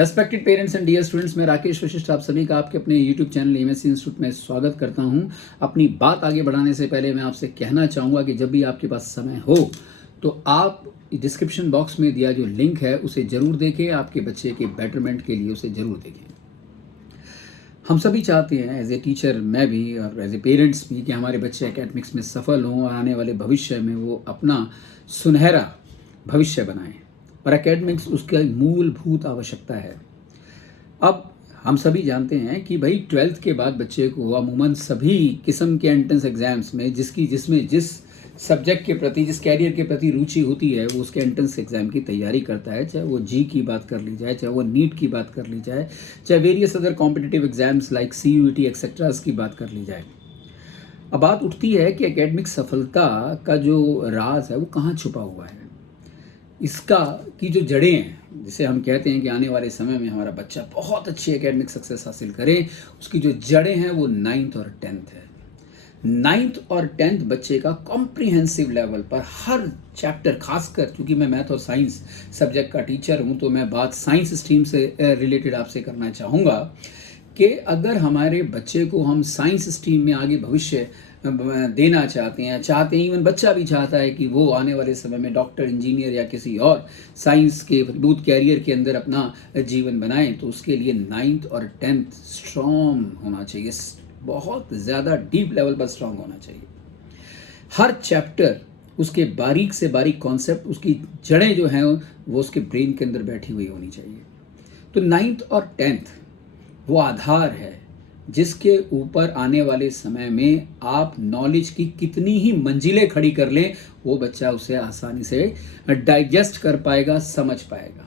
Respected parents and dear students, मैं राकेश वशिष्ठ आप सभी का आपके अपने यूट्यूब चैनल एमएससी इंस्टीट्यूट में स्वागत करता हूं। अपनी बात आगे बढ़ाने से पहले मैं आपसे कहना चाहूँगा कि जब भी आपके पास समय हो तो आप डिस्क्रिप्शन बॉक्स में दिया जो लिंक है उसे ज़रूर देखें। आपके बच्चे के बेटरमेंट के लिए उसे ज़रूर देखें। हम सभी चाहते हैं एज ए टीचर, मैं भी और एज ए पेरेंट्स भी, कि हमारे बच्चे एकेडमिक्स में सफल हों और आने वाले भविष्य में वो अपना सुनहरा भविष्य बनाएं। और एकेडमिक्स उसका मूलभूत आवश्यकता है। अब हम सभी जानते हैं कि भाई 12th के बाद बच्चे को अमूमन सभी किस्म के एंट्रेंस एग्जाम्स में जिसमें जिस सब्जेक्ट के प्रति, जिस कैरियर के प्रति रुचि होती है, वो उसके एंट्रेंस एग्जाम की तैयारी करता है। चाहे वो जी की बात कर ली जाए, चाहे वो नीट की बात कर ली जाए, चाहे various other competitive exams like CUET etceteras की बात कर ली जाए। अब बात उठती है कि एकेडमिक सफलता का जो राज है वो कहाँ छुपा हुआ है। इसका की जो जड़ें हैं, जिसे हम कहते हैं कि आने वाले समय में हमारा बच्चा बहुत अच्छी एकेडमिक सक्सेस हासिल करे, उसकी जो जड़ें हैं वो 9th और 10th है। 9th और 10th बच्चे का कॉम्प्रिहेंसिव लेवल पर हर चैप्टर, खासकर क्योंकि मैं मैथ और साइंस सब्जेक्ट का टीचर हूं, तो मैं बात साइंस स्ट्रीम से रिलेटेड आपसे करना चाहूँगा कि अगर हमारे बच्चे को हम साइंस स्ट्रीम में आगे भविष्य देना चाहते हैं, इवन बच्चा भी चाहता है कि वो आने वाले समय में डॉक्टर, इंजीनियर या किसी और साइंस के मजबूत कैरियर के अंदर अपना जीवन बनाए, तो उसके लिए 9th और 10th स्ट्रॉन्ग होना चाहिए, बहुत ज़्यादा डीप लेवल पर स्ट्रॉन्ग होना चाहिए। हर चैप्टर, उसके बारीक से बारीक कॉन्सेप्ट, उसकी जड़ें जो हैं वो उसके ब्रेन के अंदर बैठी हुई होनी चाहिए। तो 9th और 10th वो आधार है जिसके ऊपर आने वाले समय में आप नॉलेज की कितनी ही मंजिलें खड़ी कर लें, वो बच्चा उसे आसानी से डाइजेस्ट कर पाएगा, समझ पाएगा।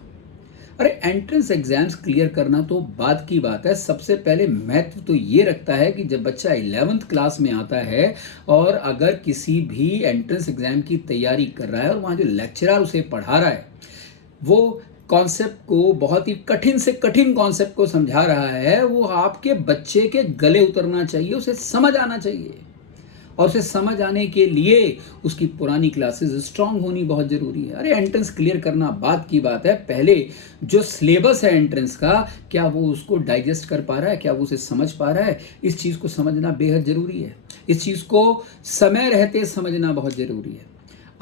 अरे एंट्रेंस एग्जाम्स क्लियर करना तो बात की बात है। सबसे पहले महत्व तो ये रखता है कि जब बच्चा 11th क्लास में आता है और अगर किसी भी एंट्रेंस एग्जाम की तैयारी कर रहा है और वहाँ जो लेक्चरर उसे पढ़ा रहा है वो कॉन्सेप्ट को, बहुत ही कठिन से कठिन कॉन्सेप्ट को समझा रहा है, वो आपके बच्चे के गले उतरना चाहिए, उसे समझ आना चाहिए। और उसे समझ आने के लिए उसकी पुरानी क्लासेस स्ट्रांग होनी बहुत ज़रूरी है। अरे एंट्रेंस क्लियर करना बात की बात है, पहले जो सिलेबस है एंट्रेंस का, क्या वो उसको डाइजेस्ट कर पा रहा है, क्या वो उसे समझ पा रहा है, इस चीज़ को समझना बेहद ज़रूरी है। इस चीज़ को समय रहते समझना बहुत ज़रूरी है।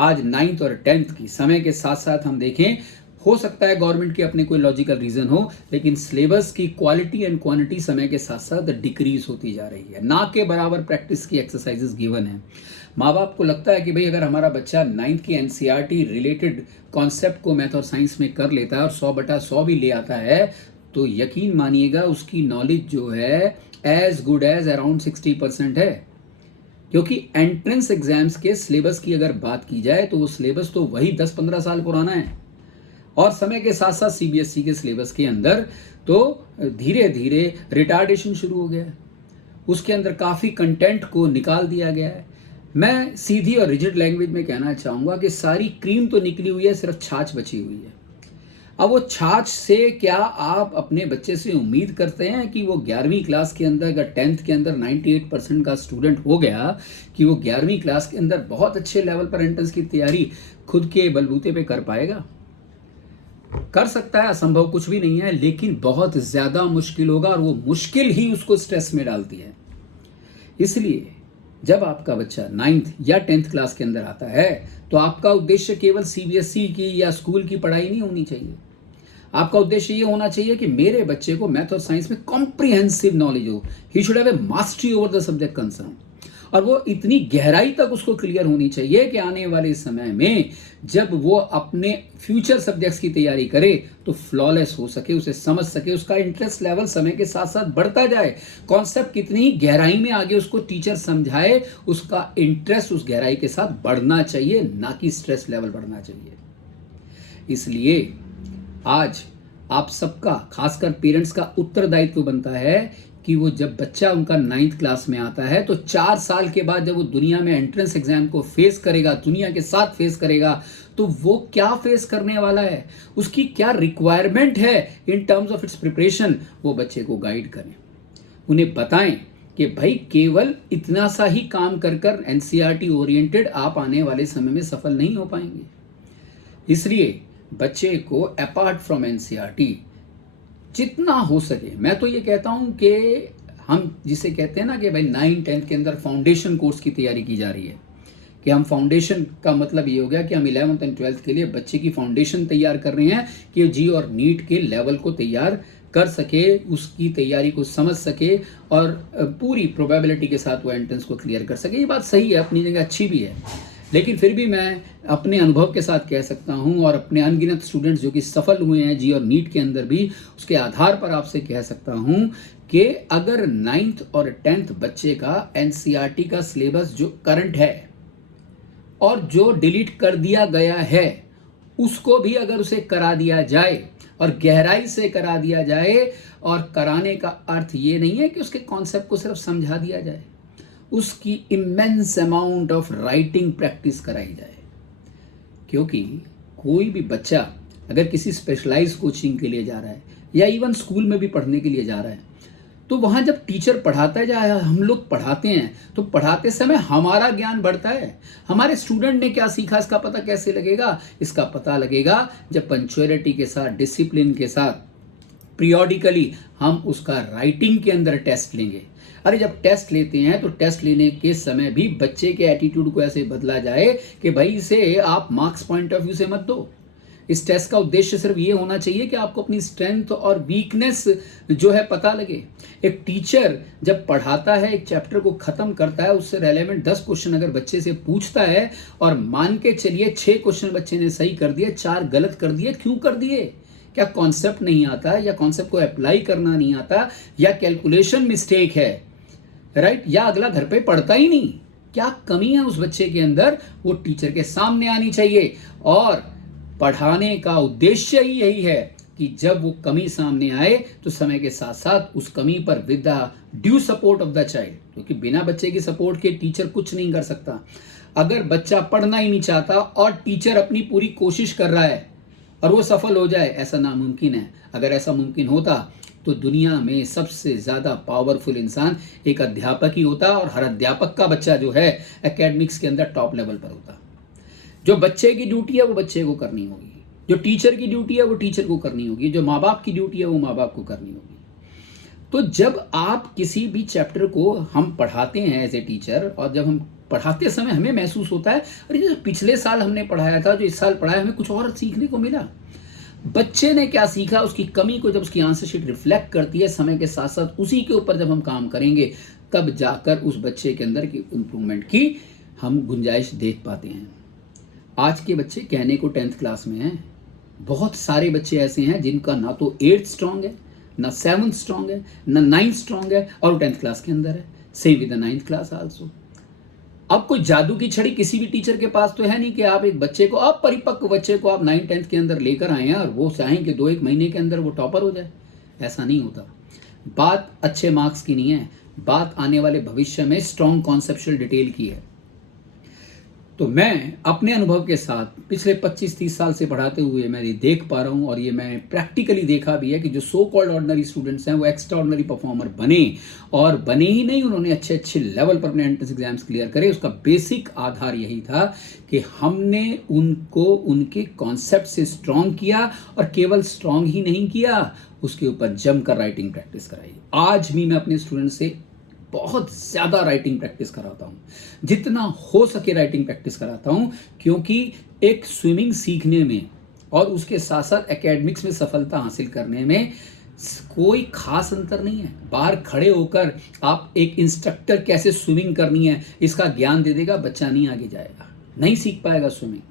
आज 9th और 10th की समय के साथ साथ हम देखें, हो सकता है गवर्नमेंट के अपने कोई लॉजिकल रीजन हो, लेकिन सिलेबस की क्वालिटी एंड क्वांटिटी समय के साथ साथ डिक्रीज होती जा रही है। ना के बराबर प्रैक्टिस की एक्सरसाइजेस गिवन है। माँ बाप को लगता है कि भाई अगर हमारा बच्चा 9th की NCERT रिलेटेड कॉन्सेप्ट को मैथ और साइंस में कर लेता है और 100/100 भी ले आता है, तो यकीन मानिएगा उसकी नॉलेज जो है एज गुड एज अराउंड 60% है। क्योंकि एंट्रेंस एग्जाम्स के सिलेबस की अगर बात की जाए तो वो सिलेबस तो वही 10-15 साल पुराना है। और समय के साथ साथ CBSE के सिलेबस के अंदर तो धीरे धीरे रिटार्डेशन शुरू हो गया है। उसके अंदर काफ़ी कंटेंट को निकाल दिया गया है। मैं सीधी और रिजिड लैंग्वेज में कहना चाहूँगा कि सारी क्रीम तो निकली हुई है, सिर्फ छाछ बची हुई है। अब वो छाछ से क्या आप अपने बच्चे से उम्मीद करते हैं कि वो 11वीं क्लास के अंदर, अगर 10th के अंदर 98% का स्टूडेंट हो गया, कि वो 11वीं क्लास के अंदर बहुत अच्छे लेवल पर एंट्रेंस की तैयारी खुद के बलबूते पे कर पाएगा? कर सकता है, असंभव कुछ भी नहीं है, लेकिन बहुत ज़्यादा मुश्किल होगा और वो मुश्किल ही उसको स्ट्रेस में डालती है। इसलिए जब आपका बच्चा 9th या 10th क्लास के अंदर आता है तो आपका उद्देश्य केवल CBSE की या स्कूल की पढ़ाई नहीं होनी चाहिए। आपका उद्देश्य ये होना चाहिए कि मेरे बच्चे को मैथ और साइंस में कॉम्प्रिहेंसिव नॉलेज हो। He should have a mastery over the subject concern. और वो इतनी गहराई तक उसको क्लियर होनी चाहिए कि आने वाले समय में जब वो अपने फ्यूचर सब्जेक्ट्स की तैयारी करे तो फ्लॉलेस हो सके, उसे समझ सके, उसका इंटरेस्ट लेवल समय के साथ साथ बढ़ता जाए। कॉन्सेप्ट कितनी गहराई में आगे उसको टीचर समझाए, उसका इंटरेस्ट उस गहराई के साथ बढ़ना चाहिए, ना कि स्ट्रेस लेवल बढ़ना चाहिए। इसलिए आज आप सबका, खासकर पेरेंट्स का उत्तरदायित्व बनता है कि वो जब बच्चा उनका 9th क्लास में आता है तो 4 साल के बाद जब वो दुनिया में एंट्रेंस एग्जाम को फेस करेगा, दुनिया के साथ फेस करेगा, तो वो क्या फेस करने वाला है, उसकी क्या रिक्वायरमेंट है in terms of its preparation, वो बच्चे को गाइड करें। उन्हें बताएं कि भाई केवल इतना सा ही काम कर NCERT ओरिएंटेड आप आने वाले समय में सफल नहीं हो पाएंगे। इसलिए बच्चे को अपार्ट फ्रॉम NCERT जितना हो सके मैं तो ये कहता हूँ कि हम जिसे कहते हैं ना कि भाई 9-10 के अंदर फाउंडेशन कोर्स की तैयारी की जा रही है, कि हम फाउंडेशन का मतलब ये हो गया कि हम 11th एंड 12th के लिए बच्चे की फाउंडेशन तैयार कर रहे हैं कि जी और नीट के लेवल को तैयार कर सके, उसकी तैयारी को समझ सके और पूरी प्रोबेबिलिटी के साथ वो एंट्रेंस को क्लियर कर सके। ये बात सही है, अपनी जगह अच्छी भी है, लेकिन फिर भी मैं अपने अनुभव के साथ कह सकता हूं और अपने अनगिनत स्टूडेंट्स जो कि सफल हुए हैं जी और नीट के अंदर भी, उसके आधार पर आपसे कह सकता हूं कि अगर 9th और 10th बच्चे का एनसीईआरटी का सिलेबस जो करंट है और जो डिलीट कर दिया गया है उसको भी अगर उसे करा दिया जाए और गहराई से करा दिया जाए, और कराने का अर्थ ये नहीं है कि उसके कॉन्सेप्ट को सिर्फ समझा दिया जाए, उसकी immense amount of writing practice कराई जाए। क्योंकि कोई भी बच्चा अगर किसी स्पेशलाइज्ड कोचिंग के लिए जा रहा है या इवन स्कूल में भी पढ़ने के लिए जा रहा है, तो वहाँ जब टीचर पढ़ाता है या हम लोग पढ़ाते हैं तो पढ़ाते समय हमारा ज्ञान बढ़ता है। हमारे स्टूडेंट ने क्या सीखा इसका पता कैसे लगेगा? इसका पता लगेगा जब पंक्चुअलिटी के साथ, डिसिप्लिन के साथ, पीरियोडिकली हम उसका राइटिंग के अंदर टेस्ट लेंगे। अरे जब टेस्ट लेते हैं तो टेस्ट लेने के समय भी बच्चे के एटीट्यूड को ऐसे बदला जाए कि भाई इसे आप मार्क्स पॉइंट ऑफ व्यू से मत दो। इस टेस्ट का उद्देश्य सिर्फ ये होना चाहिए कि आपको अपनी स्ट्रेंथ और वीकनेस जो है पता लगे। एक टीचर जब पढ़ाता है, एक चैप्टर को खत्म करता है, उससे रेलेवेंट 10 क्वेश्चन अगर बच्चे से पूछता है और मान के चलिए 6 क्वेश्चन बच्चे ने सही कर दिए, 4 गलत कर दिए, क्यों कर दिए? क्या कॉन्सेप्ट नहीं आता, या कॉन्सेप्ट को अप्लाई करना नहीं आता, या कैलकुलेशन मिस्टेक है, राइट, या अगला घर पे पढ़ता ही नहीं? क्या कमी है उस बच्चे के अंदर? वो ड्यूचर के सामने आनी चाहिए। और पढ़ाने का उद्देश्य ही यही है कि जब वो कमी सामने आए तो समय के साथ साथ उस कमी पर with the due support of the child, क्योंकि बिना बच्चे की सपोर्ट के टीचर कुछ नहीं कर सकता। अगर बच्चा पढ़ना ही नहीं चाहता और टीचर अपनी पूरी कोशिश कर रहा है और वो सफल हो जाए, ऐसा नामुमकिन है। अगर ऐसा मुमकिन होता तो दुनिया में सबसे ज़्यादा पावरफुल इंसान एक अध्यापक ही होता, और हर अध्यापक का बच्चा जो है एकेडमिक्स के अंदर टॉप लेवल पर होता। जो बच्चे की ड्यूटी है वो बच्चे को करनी होगी, जो टीचर की ड्यूटी है वो टीचर को करनी होगी, जो माँ बाप की ड्यूटी है वो माँ बाप को करनी होगी। तो जब आप किसी भी चैप्टर को हम पढ़ाते हैं एज ए टीचर, और जब हम पढ़ाते समय हमें महसूस होता है अरे जो पिछले साल हमने पढ़ाया था, जो इस साल पढ़ाया, हमें कुछ और सीखने को मिला। बच्चे ने क्या सीखा, उसकी कमी को जब उसकी आंसर शीट रिफ्लेक्ट करती है, समय के साथ साथ उसी के ऊपर जब हम काम करेंगे तब जाकर उस बच्चे के अंदर की इम्प्रूवमेंट की हम गुंजाइश देख पाते हैं। आज के बच्चे कहने को 10th क्लास में हैं, बहुत सारे बच्चे ऐसे हैं जिनका ना तो 8th स्ट्रॉन्ग है, ना 7th स्ट्रॉन्ग है, ना 9th स्ट्रॉन्ग है, और 10th क्लास के अंदर है। Same with the 9th class also. अब कोई जादू की छड़ी किसी भी टीचर के पास तो है नहीं कि आप एक बच्चे को, आप परिपक्व बच्चे को आप 9th-10th के अंदर लेकर आए हैं और वो चाहें कि 2-1 महीने के अंदर वो टॉपर हो जाए। ऐसा नहीं होता। बात अच्छे मार्क्स की नहीं है, बात आने वाले भविष्य में स्ट्रॉन्ग कॉन्सेप्चुअल डिटेल की है। तो मैं अपने अनुभव के साथ पिछले 25-30 साल से पढ़ाते हुए मैं ये देख पा रहा हूँ, और ये मैं प्रैक्टिकली देखा भी है कि जो सो कॉल्ड ऑर्डिनरी स्टूडेंट्स हैं वो एक्स्ट्रा ऑर्डिनरी परफॉर्मर बने, और बने ही नहीं, उन्होंने अच्छे अच्छे लेवल पर अपने एंट्रेंस एग्जाम्स क्लियर करे। उसका बेसिक आधार यही था कि हमने उनको उनके कॉन्सेप्ट से स्ट्रॉन्ग किया, और केवल स्ट्रॉन्ग ही नहीं किया, उसके ऊपर जमकर राइटिंग प्रैक्टिस कराई। आज भी मैं अपने स्टूडेंट से बहुत ज़्यादा राइटिंग प्रैक्टिस कराता हूँ, जितना हो सके राइटिंग प्रैक्टिस कराता हूँ, क्योंकि एक स्विमिंग सीखने में और उसके साथ साथ एकेडमिक्स में सफलता हासिल करने में कोई खास अंतर नहीं है। बाहर खड़े होकर आप एक इंस्ट्रक्टर कैसे स्विमिंग करनी है इसका ज्ञान दे देगा, बच्चा नहीं आगे जाएगा, नहीं सीख पाएगा स्विमिंग।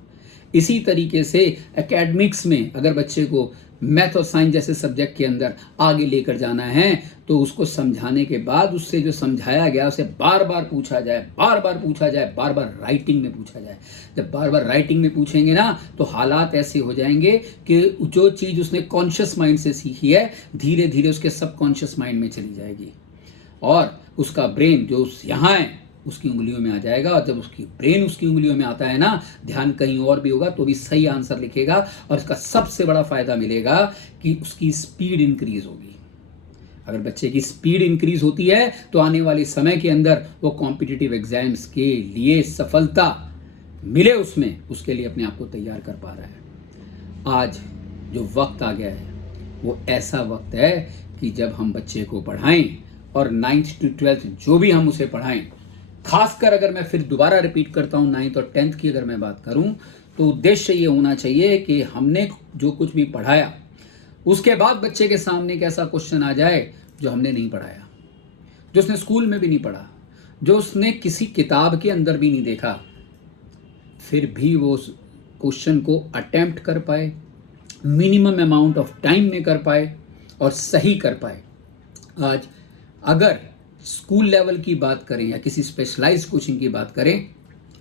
इसी तरीके से एकेडमिक्स में अगर बच्चे को मैथ और साइंस जैसे सब्जेक्ट के अंदर आगे लेकर जाना है तो उसको समझाने के बाद उससे जो समझाया गया उसे बार बार पूछा जाए, बार बार पूछा जाए, बार बार राइटिंग में पूछा जाए। जब बार बार राइटिंग में पूछेंगे ना तो हालात ऐसे हो जाएंगे कि जो चीज़ उसने कॉन्शियस माइंड से सीखी है धीरे धीरे उसके सबकॉन्शियस माइंड में चली जाएगी, और उसका ब्रेन जो यहाँ है उसकी उंगलियों में आ जाएगा। और जब उसकी ब्रेन उसकी उंगलियों में आता है ना, ध्यान कहीं और भी होगा तो भी सही आंसर लिखेगा, और इसका सबसे बड़ा फायदा मिलेगा कि उसकी स्पीड इंक्रीज होगी। अगर बच्चे की स्पीड इंक्रीज होती है तो आने वाले समय के अंदर वो कॉम्पिटिटिव एग्जाम्स के लिए सफलता मिले उसमें, उसके लिए अपने आप को तैयार कर पा रहा है। आज जो वक्त आ गया है वो ऐसा वक्त है कि जब हम बच्चे को पढ़ाएं और 9th to 12th जो भी हम उसे पढ़ाएं, खासकर अगर मैं फिर दोबारा रिपीट करता हूं 9th और 10th की अगर मैं बात करूं, तो उद्देश्य ये होना चाहिए कि हमने जो कुछ भी पढ़ाया उसके बाद बच्चे के सामने एक ऐसा क्वेश्चन आ जाए जो हमने नहीं पढ़ाया, जो उसने स्कूल में भी नहीं पढ़ा, जो उसने किसी किताब के अंदर भी नहीं देखा, फिर भी वो उस क्वेश्चन को अटेम्प्ट कर पाए, मिनिमम अमाउंट ऑफ टाइम में कर पाए और सही कर पाए। आज अगर स्कूल लेवल की बात करें या किसी स्पेशलाइज्ड कोचिंग की बात करें,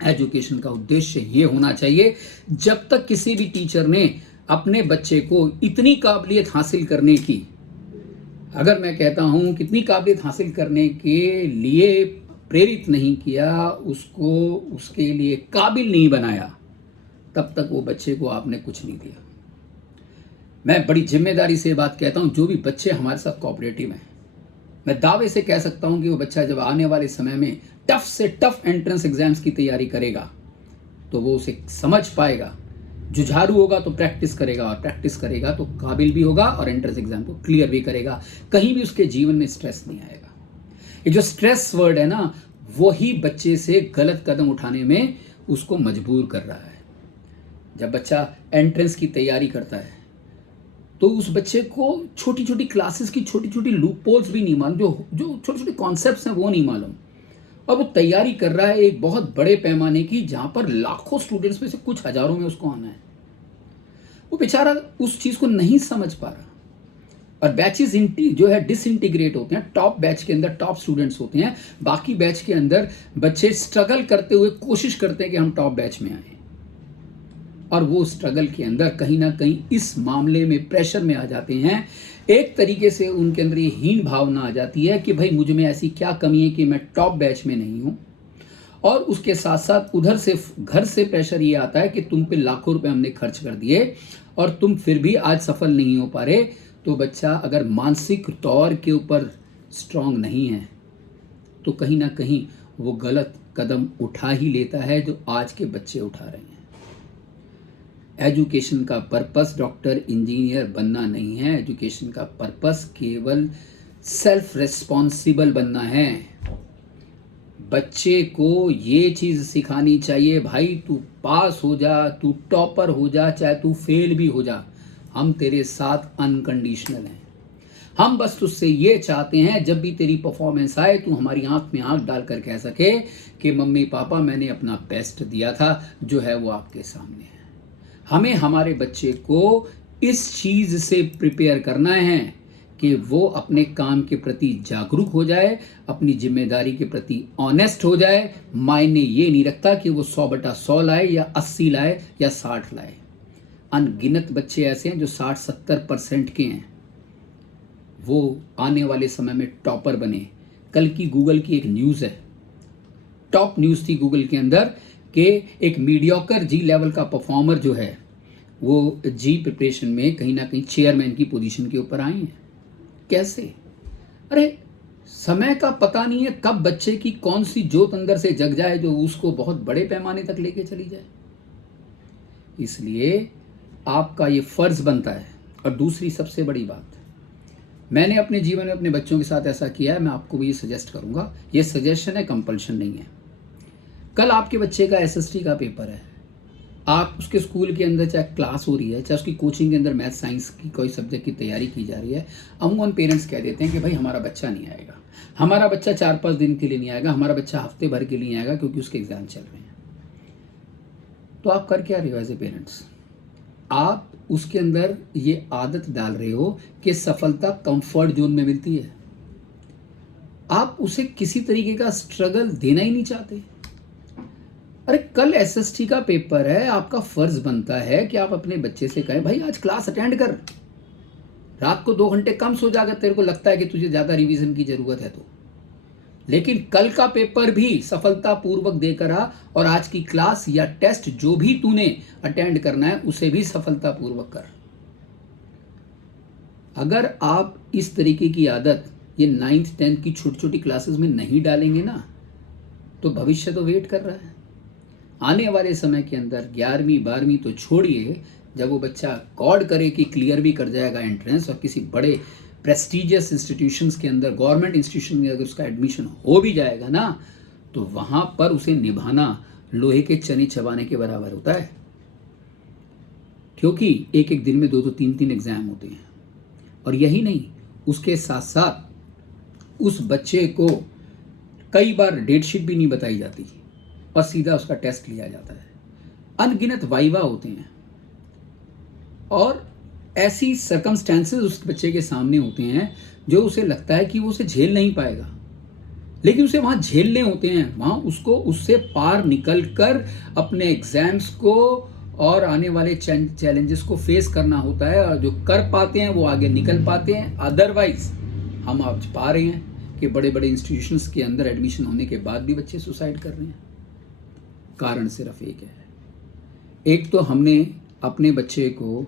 एजुकेशन का उद्देश्य ये होना चाहिए, जब तक किसी भी टीचर ने अपने बच्चे को इतनी काबिलियत हासिल करने की, अगर मैं कहता हूं कितनी काबिलियत हासिल करने के लिए प्रेरित नहीं किया, उसको उसके लिए काबिल नहीं बनाया, तब तक वो बच्चे को आपने कुछ नहीं दिया। मैं बड़ी जिम्मेदारी से बात कहता हूं, जो भी बच्चे हमारे साथ कोऑपरेटिव हैं, मैं दावे से कह सकता हूं कि वो बच्चा जब आने वाले समय में टफ से टफ एंट्रेंस एग्जाम्स की तैयारी करेगा तो वो उसे समझ पाएगा, जुझारू होगा तो प्रैक्टिस करेगा, और प्रैक्टिस करेगा तो काबिल भी होगा और एंट्रेंस एग्जाम को क्लियर भी करेगा। कहीं भी उसके जीवन में स्ट्रेस नहीं आएगा। ये जो स्ट्रेस वर्ड है ना, वही बच्चे से गलत कदम उठाने में उसको मजबूर कर रहा है। जब बच्चा एंट्रेंस की तैयारी करता है तो उस बच्चे को छोटी छोटी क्लासेस की छोटी छोटी लूप होल्स भी नहीं मालूम, जो छोटे छोटे कॉन्सेप्ट्स हैं वो नहीं मालूम, और वो तैयारी कर रहा है एक बहुत बड़े पैमाने की, जहां पर लाखों स्टूडेंट्स में से कुछ हजारों में उसको आना है। वो बेचारा उस चीज को नहीं समझ पा रहा, और बैचेस जो है डिसइंटीग्रेट होते हैं। टॉप बैच के अंदर टॉप स्टूडेंट्स होते हैं, बाकी बैच के अंदर बच्चे स्ट्रगल करते हुए कोशिश करते हैं कि हम टॉप बैच में आए, और वो स्ट्रगल के अंदर कहीं ना कहीं इस मामले में प्रेशर में आ जाते हैं। एक तरीके से उनके अंदर ये हीन भावना आ जाती है कि भाई मुझ में ऐसी क्या कमी है कि मैं टॉप बैच में नहीं हूं, और उसके साथ साथ उधर से घर से प्रेशर ये आता है कि तुम पे लाखों रुपए हमने खर्च कर दिए और तुम फिर भी आज सफल नहीं हो पा रहे। तो बच्चा अगर मानसिक तौर के ऊपर स्ट्रांग नहीं है तो कहीं ना कहीं वो गलत कदम उठा ही लेता है, जो आज के बच्चे उठा रहे हैं। एजुकेशन का पर्पस डॉक्टर इंजीनियर बनना नहीं है। एजुकेशन का पर्पस केवल सेल्फ रिस्पॉन्सिबल बनना है। बच्चे को ये चीज सिखानी चाहिए, भाई तू पास हो जा, तू टॉपर हो जा, चाहे तू फेल भी हो जा, हम तेरे साथ अनकंडीशनल हैं। हम बस तुझसे ये चाहते हैं जब भी तेरी परफॉर्मेंस आए तू हमारी आंख में आंख डालकर कह सके कि मम्मी पापा मैंने अपना बेस्ट दिया था, जो है वो आपके सामने है। हमें हमारे बच्चे को इस चीज से प्रिपेयर करना है कि वो अपने काम के प्रति जागरूक हो जाए, अपनी जिम्मेदारी के प्रति ऑनेस्ट हो जाए। मायने ये नहीं रखता कि वो 100/100 लाए या 80 लाए या 60 लाए। अनगिनत बच्चे ऐसे हैं जो 60-70% के हैं, वो आने वाले समय में टॉपर बने। कल की गूगल की एक न्यूज़ है, टॉप न्यूज़ थी गूगल के अंदर, कि एक मीडियोकर जी लेवल का परफॉर्मर जो है वो जी प्रिपरेशन में कहीं ना कहीं चेयरमैन की पोजीशन के ऊपर आए हैं। कैसे? अरे समय का पता नहीं है कब बच्चे की कौन सी जोत अंदर से जग जाए जो उसको बहुत बड़े पैमाने तक लेके चली जाए। इसलिए आपका ये फर्ज बनता है। और दूसरी सबसे बड़ी बात, मैंने अपने जीवन में अपने बच्चों के साथ ऐसा किया है, मैं आपको भी ये सजेस्ट करूंगा। ये सजेशन है, कंपल्शन नहीं है। कल आपके बच्चे का एसएसटी का पेपर है, आप उसके स्कूल के अंदर चाहे क्लास हो रही है, चाहे उसकी कोचिंग के अंदर मैथ साइंस की कोई सब्जेक्ट की तैयारी की जा रही है, अमूमन पेरेंट्स कह देते हैं कि भाई हमारा बच्चा नहीं आएगा, हमारा बच्चा 4-5 दिन के लिए नहीं आएगा, हमारा बच्चा हफ्ते भर के लिए आएगा क्योंकि उसके एग्जाम चल रहे हैं। तो आप कर क्या रहे हो एज ए पेरेंट्स? आप उसके अंदर ये आदत डाल रहे हो कि सफलता कंफर्ट जोन में मिलती है। आप उसे किसी तरीके का स्ट्रगल देना ही नहीं चाहते। अरे कल एसएसटी का पेपर है, आपका फर्ज बनता है कि आप अपने बच्चे से कहें भाई आज क्लास अटेंड कर, रात को 2 घंटे कम सो जाकर तेरे को लगता है कि तुझे ज्यादा रिवीजन की जरूरत है तो, लेकिन कल का पेपर भी सफलतापूर्वक देकर आ, और आज की क्लास या टेस्ट जो भी तूने अटेंड करना है उसे भी सफलतापूर्वक कर। अगर आप इस तरीके की आदत ये 9th 10th की छोटी छोटी क्लासेस में नहीं डालेंगे ना, तो भविष्य तो वेट कर रहा है। आने वाले समय के अंदर 11वीं 12वीं तो छोड़िए, जब वो बच्चा गॉड करे कि क्लियर भी कर जाएगा एंट्रेंस और किसी बड़े प्रेस्टिजियस इंस्टीट्यूशंस के अंदर, गवर्नमेंट इंस्टीट्यूशन में अगर उसका एडमिशन हो भी जाएगा ना, तो वहाँ पर उसे निभाना लोहे के चने चबाने के बराबर होता है, क्योंकि एक एक दिन में 2-2 3-3 एग्जाम होते हैं। और यही नहीं, उसके साथ साथ उस बच्चे को कई बार डेट शीट भी नहीं बताई जाती और सीधा उसका टेस्ट लिया जाता है। अनगिनत वाइवा होते हैं और ऐसी सर्कमस्टेंसेस उस बच्चे के सामने होते हैं जो उसे लगता है कि वो उसे झेल नहीं पाएगा, लेकिन उसे वहाँ झेलने होते हैं। वहाँ उसको उससे पार निकल कर अपने एग्जाम्स को और आने वाले चैलेंजेस को फेस करना होता है, और जो कर पाते हैं वो आगे निकल पाते हैं। अदरवाइज हम आज पा रहे हैं कि बड़े बड़े इंस्टीट्यूशंस के अंदर एडमिशन होने के बाद भी बच्चे सुसाइड कर रहे हैं। कारण सिर्फ एक है, एक तो हमने अपने बच्चे को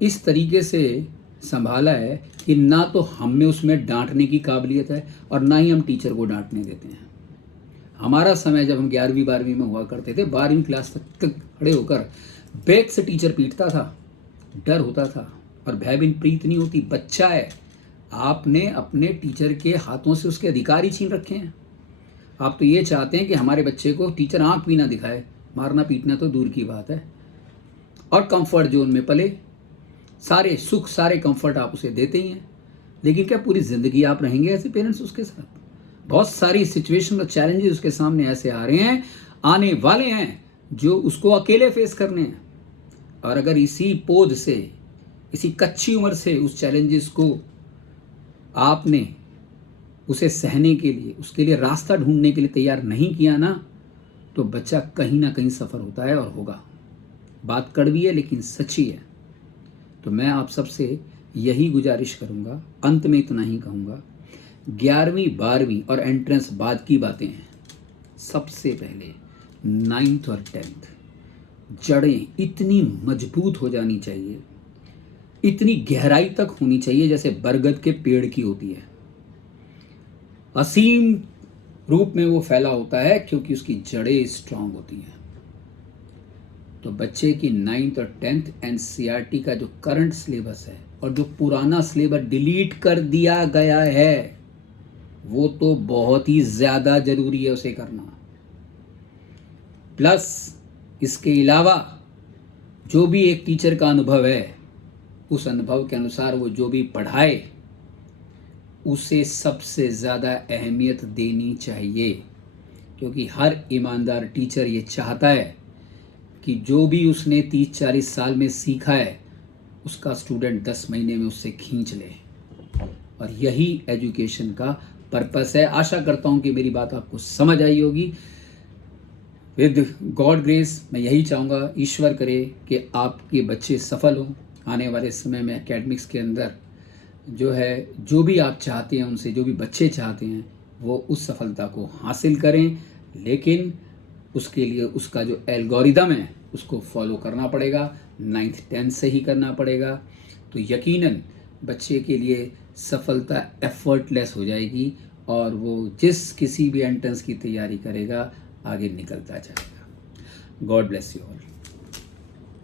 इस तरीके से संभाला है कि ना तो हम में उसमें डांटने की काबिलियत है और ना ही हम टीचर को डांटने देते हैं। हमारा समय जब हम 11वीं 12वीं में हुआ करते थे, 12वीं क्लास तक खड़े होकर बैक से टीचर पीटता था, डर होता था और भय बिन प्रीत नहीं होती। बच्चा है, आपने अपने टीचर के हाथों से उसके अधिकार ही छीन रखे हैं। आप तो ये चाहते हैं कि हमारे बच्चे को टीचर आंख भी ना दिखाए, मारना पीटना तो दूर की बात है, और कंफर्ट जोन में पले, सारे सुख सारे कंफर्ट आप उसे देते ही हैं। लेकिन क्या पूरी ज़िंदगी आप रहेंगे ऐसे पेरेंट्स उसके साथ? बहुत सारी सिचुएशन और चैलेंजेस उसके सामने ऐसे आ रहे हैं, आने वाले हैं, जो उसको अकेले फेस करने हैं। और अगर इसी पोध से, इसी कच्ची उम्र से उस चैलेंजेस को आपने उसे सहने के लिए, उसके लिए रास्ता ढूंढने के लिए तैयार नहीं किया ना, तो बच्चा कहीं ना कहीं सफ़र होता है और होगा। बात कड़वी है लेकिन सच्ची है। तो मैं आप सबसे यही गुजारिश करूंगा, अंत में इतना ही कहूँगा, 11वीं 12वीं और एंट्रेंस बाद की बातें हैं। सबसे पहले 9th और 10th जड़ें इतनी मजबूत हो जानी चाहिए, इतनी गहराई तक होनी चाहिए जैसे बरगद के पेड़ की होती है। असीम रूप में वो फैला होता है क्योंकि उसकी जड़ें स्ट्रांग होती हैं। तो बच्चे की 9th और 10th एनसीईआरटी का जो करंट सिलेबस है और जो पुराना सिलेबस डिलीट कर दिया गया है, वो तो बहुत ही ज़्यादा ज़रूरी है उसे करना। प्लस इसके अलावा जो भी एक टीचर का अनुभव है, उस अनुभव के अनुसार वो जो भी पढ़ाए उसे सबसे ज़्यादा अहमियत देनी चाहिए, क्योंकि हर ईमानदार टीचर ये चाहता है कि जो भी उसने 30-40 साल में सीखा है उसका स्टूडेंट 10 महीने में उससे खींच ले। और यही एजुकेशन का पर्पस है। आशा करता हूँ कि मेरी बात आपको समझ आई होगी। विद गॉड ग्रेस मैं यही चाहूँगा, ईश्वर करे कि आपके बच्चे सफल हों आने वाले समय में एकेडमिक्स के अंदर। जो है, जो भी आप चाहते हैं उनसे, जो भी बच्चे चाहते हैं वो उस सफलता को हासिल करें, लेकिन उसके लिए उसका जो एल्गोरिदम है उसको फॉलो करना पड़ेगा, 9th 10th से ही करना पड़ेगा। तो यकीनन बच्चे के लिए सफलता एफर्टलेस हो जाएगी और वो जिस किसी भी एंट्रेंस की तैयारी करेगा आगे निकलता जाएगा। God bless you all.